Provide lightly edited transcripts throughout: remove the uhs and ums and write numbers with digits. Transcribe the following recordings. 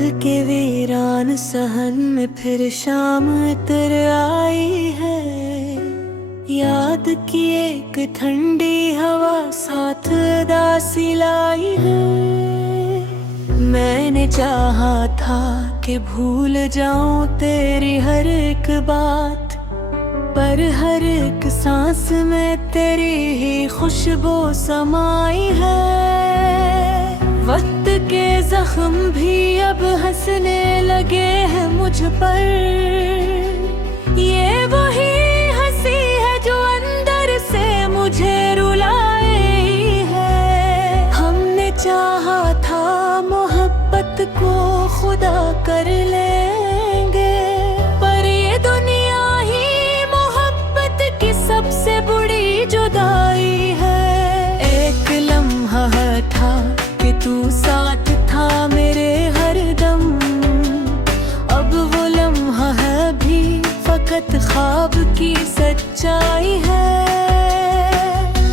दिल के वीरान सहन में फिर शाम इतर आई है। याद की एक ठंडी हवा साथ उदासी लाई है। मैंने चाहा था कि भूल जाऊं तेरी हर एक बात, पर हर एक सांस में तेरी ही खुशबू समाई है। वक्त के जख्म भी अब हंसने लगे हैं मुझ पर। ये वही हंसी है जो अंदर से मुझे रुलाए है। हमने चाहा था मोहब्बत को खुदा कर लेंगे, पर ये दुनिया ही मोहब्बत की सबसे बुरी जुदाई है। एक लम्हा था कि तू साथ था मेरे हर दम, अब वो लम्हा है भी फकत ख्वाब की सच्चाई है।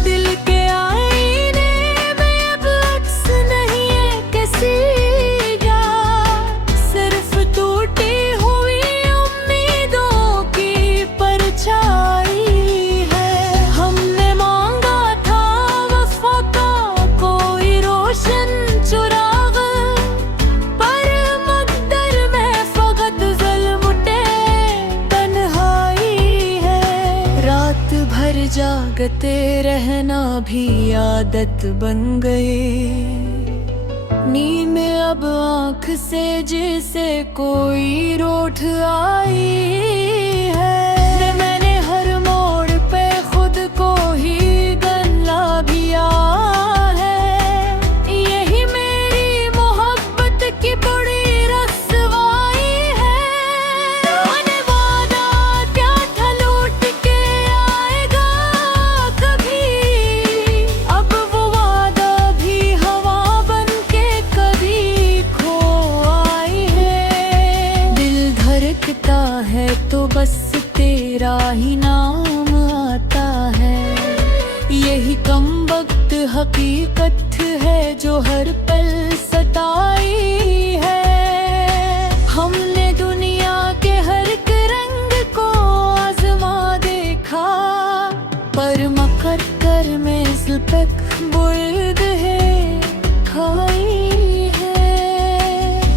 दिल के आईने में अब अक्स नहीं है किसी का, सिर्फ टूटी हुई उम्मीदों की परछाई है। हमने मांगा था वफा का कोई रोशन चुराग, पर मकदर में फकत ज़ुल्म-ए तन्हाई है। रात भर जागते रहना भी आदत बन गई, नींद अब आँख से जैसे कोई रूठ आई है। मैंने हर मोड़ पे खुद को ही गंला दिया है। यही मेरी मोहब्बत की बड़ी रस्वाई है। मैंने वादा क्या था लौट के आएगा कभी, अब वो वादा भी हवा बन के कभी खो आई है। दिल धड़कता है तो बस तेरा ही नाम आता है। यही कम वक्त हकीकत है जो हर पल सताई है। हमने दुनिया के हर एक रंग को आजमा देखा, पर मुकद्दर में जुल्फ़ बुर्द है खाई है।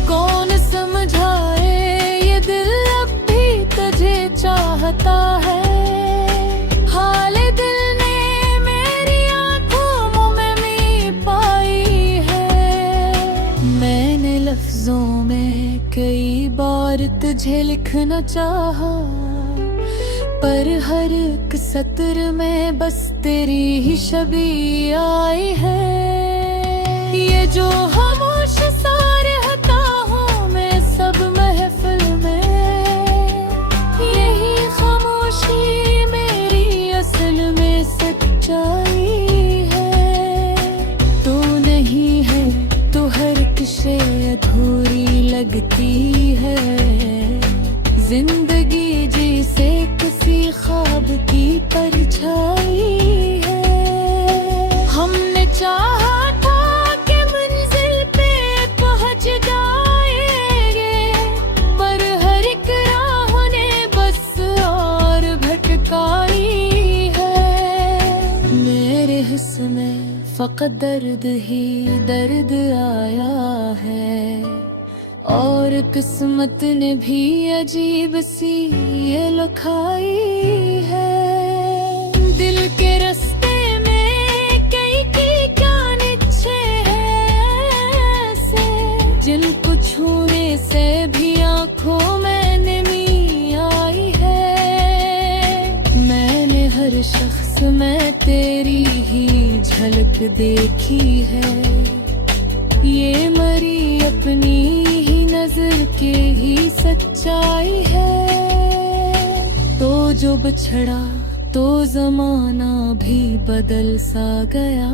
कौन समझाए ये दिल अब भी तुझे चाहता है। हाल दिल ने मेरी आँखों में मी पाई है। मैंने लफ्जों में कई बार तुझे लिखना चाहा, पर हर एक सत्र में बस तेरी ही छवि आई है। ये जो खामोश सा रहता हूँ मैं सब महफिल में, यही खामोशी मेरी असल में सच्चाई है। तू नहीं है तो हर एक शय अधूरी लगती है। जिंदगी जैसे किसी ख्वाब की परछाई है। हमने चाहा था कि मंजिल पे पहुंच जाएंगे, पर हर एक राह ने बस और भटकाई है। मेरे हिस्से में फकत दर्द ही दर्द आया है, और किस्मत ने भी अजीब सी ये लिखाई है। दिल के रास्ते में कई की क्या निश्चय है ऐसे, जिनको छूने से भी आँखों में नमी आई है। मैंने हर शख्स में तेरी ही झलक देखी है। ये मरी अपनी ही नजर के ही सच्चाई है। तो जो बिछड़ा तो जमाना भी बदल सा गया।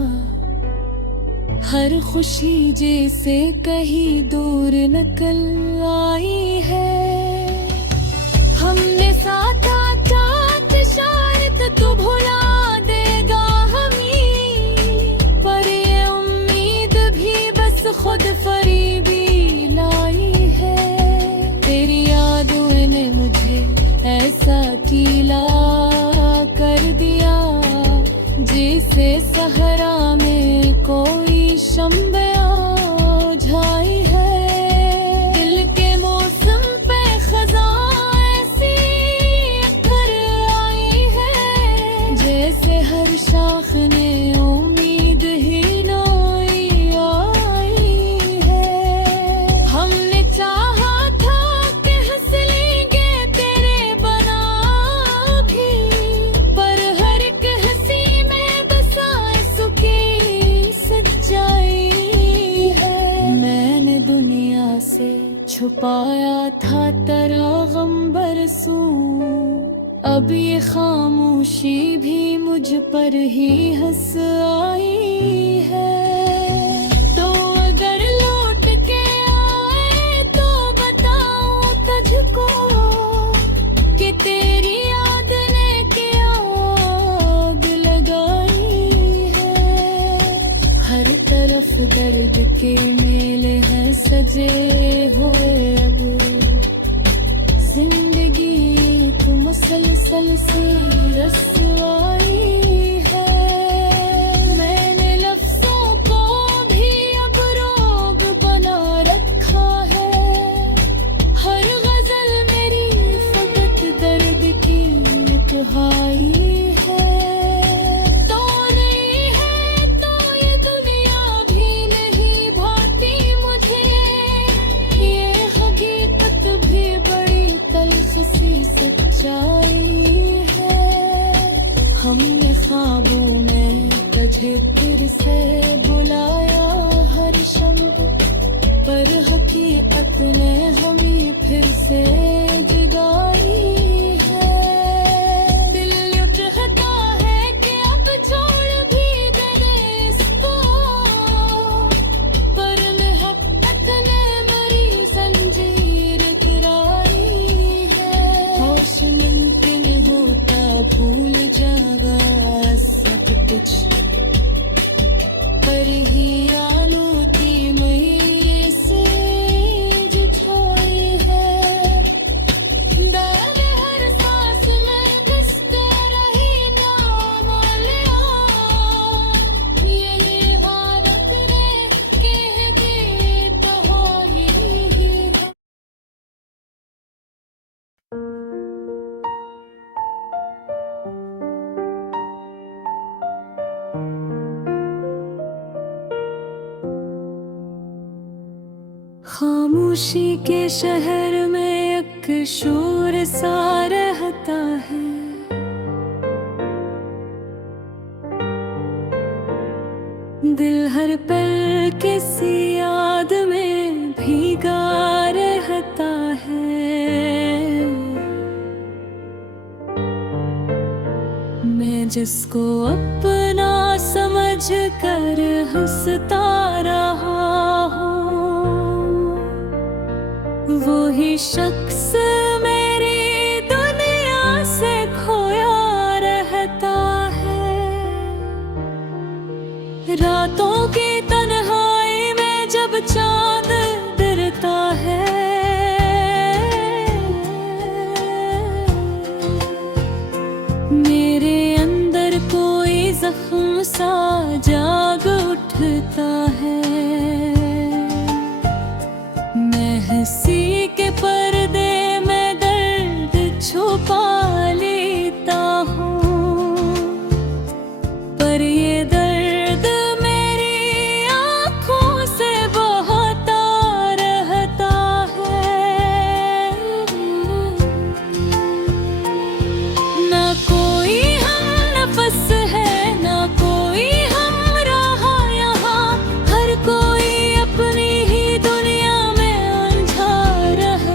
हर खुशी जैसे कहीं दूर निकल आई है। हमने साथ आचात शायद तू भुला देगा हमें, पर ये उम्मीद भी बस खुद फरीबी लाई सा गीला कर दिया, जैसे सहरा में कोई शम्बे झाई है। दिल के मौसम पे खज़ां ऐसी उतर आई है, जैसे हर शाख ने उम्मीद ही नई आई है। हमने चाहा था कि हंस लेंगे तेरे बना भी, पर हर एक हंसी में बसा इसकी सच्चाई है। मैंने दुनिया से छुपाया था तेरा गम बरसों, अब ये खामोशी भी मुझ पर ही हंस आई है। तो अगर लौट के आए तो बताऊं तुझको कि तेरी याद ने क्या आग लगाई है। हर तरफ दर्द के मेले हैं सजे हुए, अब जिंदगी तो मुसलसल सी रसवाई है। मैंने लफ्जों को भी अब रोग बना रखा है, हर गजल मेरी फकत दर्द की तन्हाई है। तो नहीं है तो ये दुनिया भी नहीं भाती मुझे, ये हकीकत भी बड़ी तल्ख सी सच्चाई है। हमने ख्वाबों में तुझे फिर से बुलाया हर शम्ब, पर हकीकत ने हमें फिर से जगाई है। दिल यूं चाहता है कि अब छोड़ भी दे इसको, पर मोहब्बत ने मरी जंजीर गिराई है। होश मुमकिन होता भूल जागा सब कुछ, पर ही आलूती मई से जुठाई है। दर्द हर सांस में घिसते रही नाम लिया, ये हालत ने कह दी तहाई है। खामोशी के शहर में एक शोर सा रहता है, दिल हर पल किसी याद में भीगा रहता है। मैं जिसको अपना समझ कर हंसता रहा हूँ, वो ही शख्स मेरी दुनिया से खोया रहता है। रातों की तन्हाई में जब चांद डरता है, मेरे अंदर कोई जख्म सा जाग उठता है। मैं हंसी के पर्दे में दर्द छुपा लेता हूँ, पर ये दर्द मेरी आँखों से बहता रहता है। ना कोई हम नफस है, ना कोई हम रहा यहाँ, हर कोई अपनी ही दुनिया में उलझा रह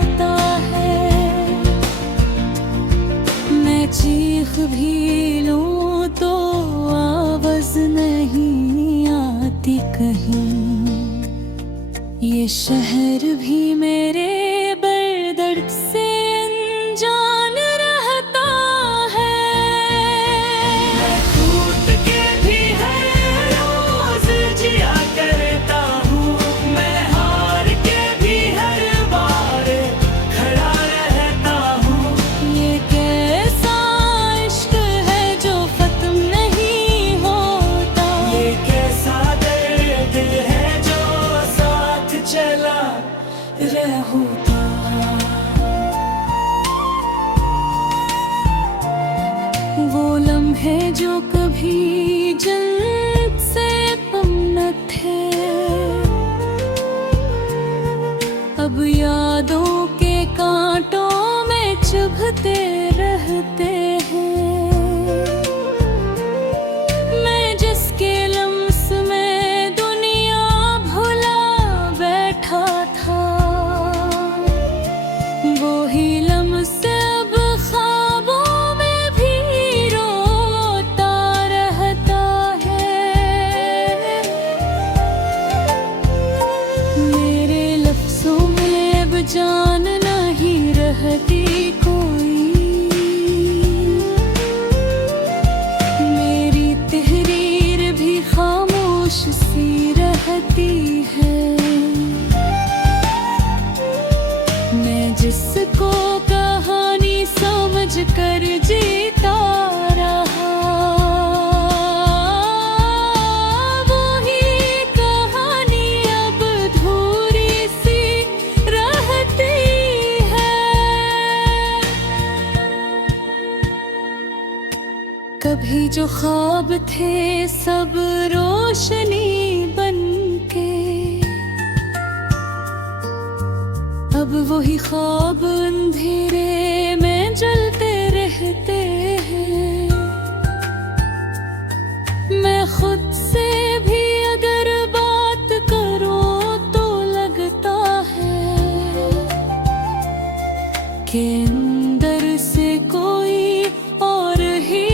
मैं होता। वो लम्हे जो कभी जन्नत से कम न थे, अब यादों के कांटों में चुभते रहते हैं। मैं जिसके लम्स में दुनिया भुला बैठा था, वो ही लम्स अब ख्वाबों में भी रोता रहता है। मेरे लफ्ज़ों में अब जान नहीं रहती कोई, मेरी तहरीर भी खामोश सी रहती है। मैं जिसको कहानी समझ कर जीता रहा, वही कहानी अब अधूरी सी रहती है। कभी जो ख्वाब थे सब रोशनी बनके, अब वही ख्वाब अंधेरे में जलते रहते हैं। मैं खुद से भी अगर बात करूं तो लगता है कि अंदर से कोई और ही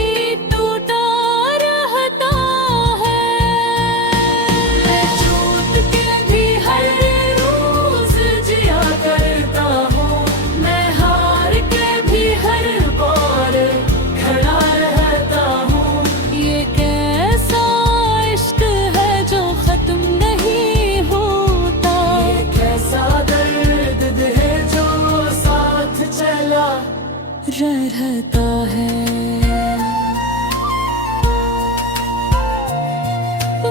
टूटा रहता है। मैं छूट के भी हर रोज जिया करता हूँ, मैं हार के भी हर बार खड़ा रहता हूँ। ये कैसा इश्क है जो खत्म नहीं होता, ये कैसा दर्द है जो साथ चला रहता है।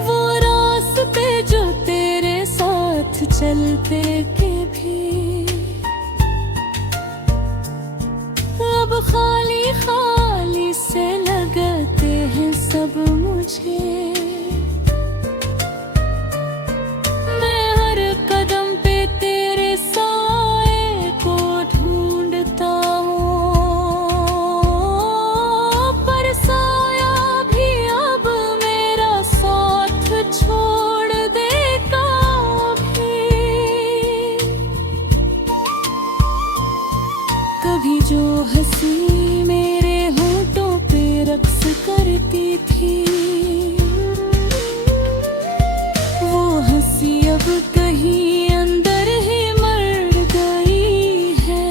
वो रास्ते जो तेरे साथ चलते के भी अब खाली खाली से लगते हैं सब मुझे। मैं हर कदम पे तेरे साए को ढूंढता हूँ, पर साया भी अब मेरा साथ छोड़ देगा भी। कभी जो हंसी मेरे होठों पे रक्स करती थी, वो हंसी अब कहीं अंदर ही मर गई है।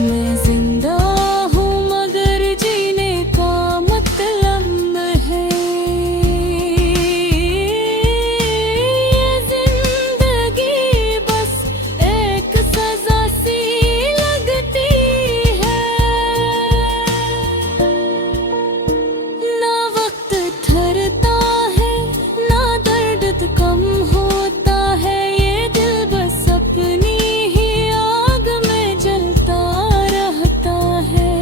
मैं जिंदा हूँ मगर जीने का मतलब है, ये जिंदगी बस एक सजा सी लगती है। ना वक्त ठहरता है ना दर्द कम होता है, ये दिल बस अपनी ही आग में जलता रहता है।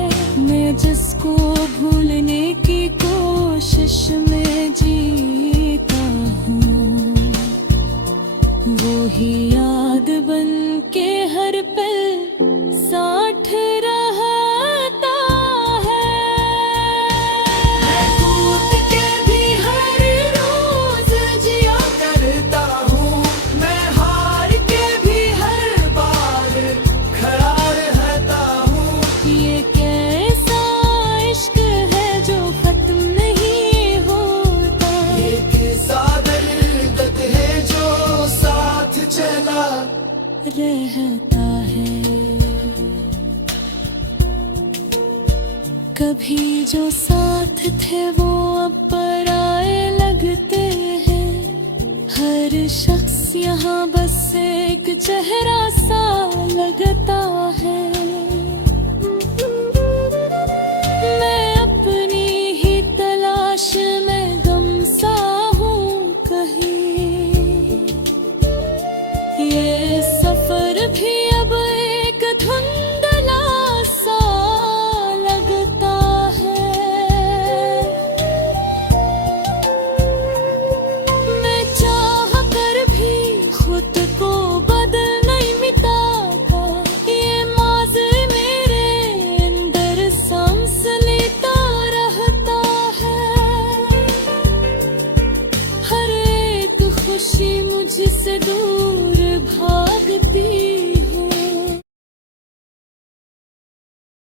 मैं जिसको भूलने की कोशिश में जीता हूँ, वो ही याद बन के हर पल साथ रहता है। मैं कूद के भी हर रोज जिया करता हूँ, मैं हार के भी हर बार खड़ा रहता हूँ। ये कैसा इश्क है जो खत्म नहीं होता, ये कैसा दर्द है जो साथ चला रहता है। कभी जो साथ थे वो अब पराए लगते हैं। हर शख्स यहाँ बस एक चेहरा सा लगता है।